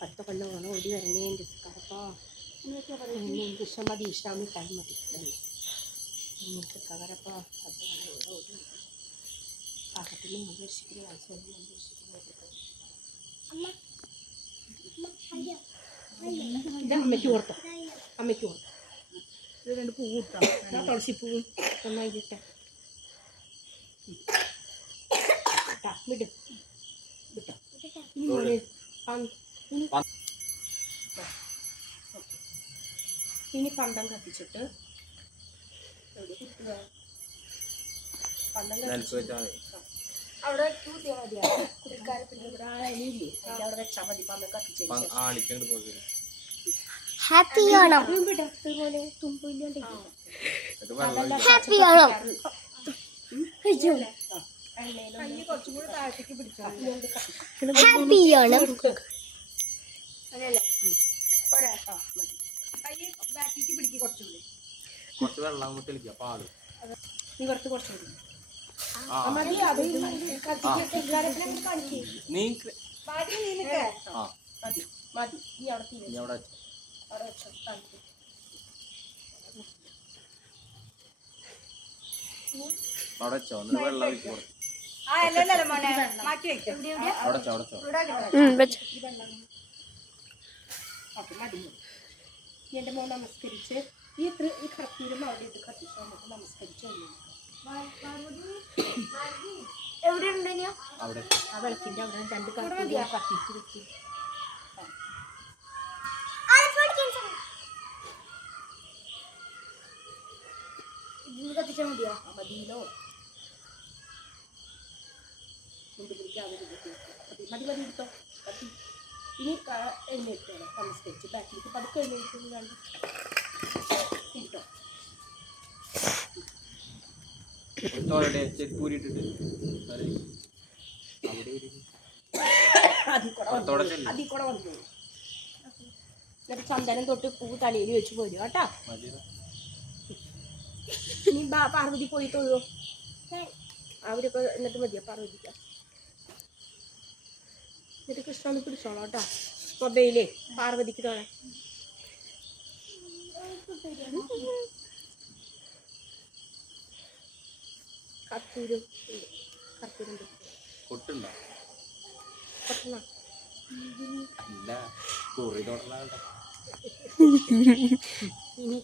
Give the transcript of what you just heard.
അടുത്ത കൊല്ലമാണ് ഓടി വരണേൻ്റെ കരപ്പാ ഇഷ്ടം മതി ഇഷ്ടം ടൈം മതി കരപ്പാ അടുത്ത കൊല്ലം ഓടി പാകത്തിന് അന്വേഷിക്കുന്ന ആവശ്യം അമ്മയ്ക്ക് ഓർത്തോ അമ്മയ്ക്ക് ഓർത്തോ ഇത് 2 പൂ കൂട്ടാം തുളസിപ്പൂവും നന്നായിട്ടാ വിടും വിട്ടോ ഇനി പണ്ടം കത്തിച്ചിട്ട് അവിടെ കൂട്ടിയാൽ മതിയാ കുട്ടിക്കാരത്തിൻ്റെ അവിടെ വെച്ചാൽ മതി പണ്ടം കത്തിച്ചു ഹാപ്പി ഓണം ഇതുപോലെ തുമ്പില്ലാണ്ട് ഹാപ്പി ഓണം കുറച്ചും കൂടി താഴത്തേക്ക് പിടിച്ചോ ഹാപ്പി ഓണം അങ്ങനെയല്ലേ പോരാ മതി കൈ ബാക്കിലേക്ക് പിടിക്കുക കുറച്ചുകൂടി നീ കുറച്ച് കുറച്ചുകൂടി മതി അത് മതി നീ അവിടെ എന്റെ മോൻ നമസ്കരിച്ച് ഈ കർപ്പൂരം അവിടെ ഇട്ട് കത്തിച്ച് നമുക്ക് നമസ്കരിച്ച് എവിടെ ഉണ്ടെയോ ആ വിളക്കിന്റെ അവിടെ 2 കർപ്പൂരം കത്തിച്ച് വെച്ച് കത്തിച്ചാൽ മതിയോ മതിയിലോ മുണ്ട് പിടിക്കാതെ മതി മതി എടുത്തോ കത്തി ഇനി എണ്ണ ഇട്ടോളാം നമസ്കരിച്ച് ബാക്കിലേക്ക് പതുക്കെ എണ്ണ ഇട്ടു കണ്ടു ഇട്ടോ അതിൽ കൂടെ വന്നു എന്നിട്ട് ചന്ദനം തൊട്ട് പൂ തലയിൽ വെച്ച് പോരും കേട്ടാ നീ പാർവതി പോയി തൊഴുവോ അവരൊക്കെ എന്നിട്ട് മതിയോ പാർവതിക്ക എന്നിട്ട് കൃഷ്ണ ഒന്ന് പിടിച്ചോളാം കേട്ടോ മൊബൈലേ പാർവതിക്ക് തൊഴാൻ കർപ്പൂരം കർപ്പൂരം കൊട്ടുണ്ടോ കൊട്ടണോ ഇല്ല കുറി തൊടണ ഇനി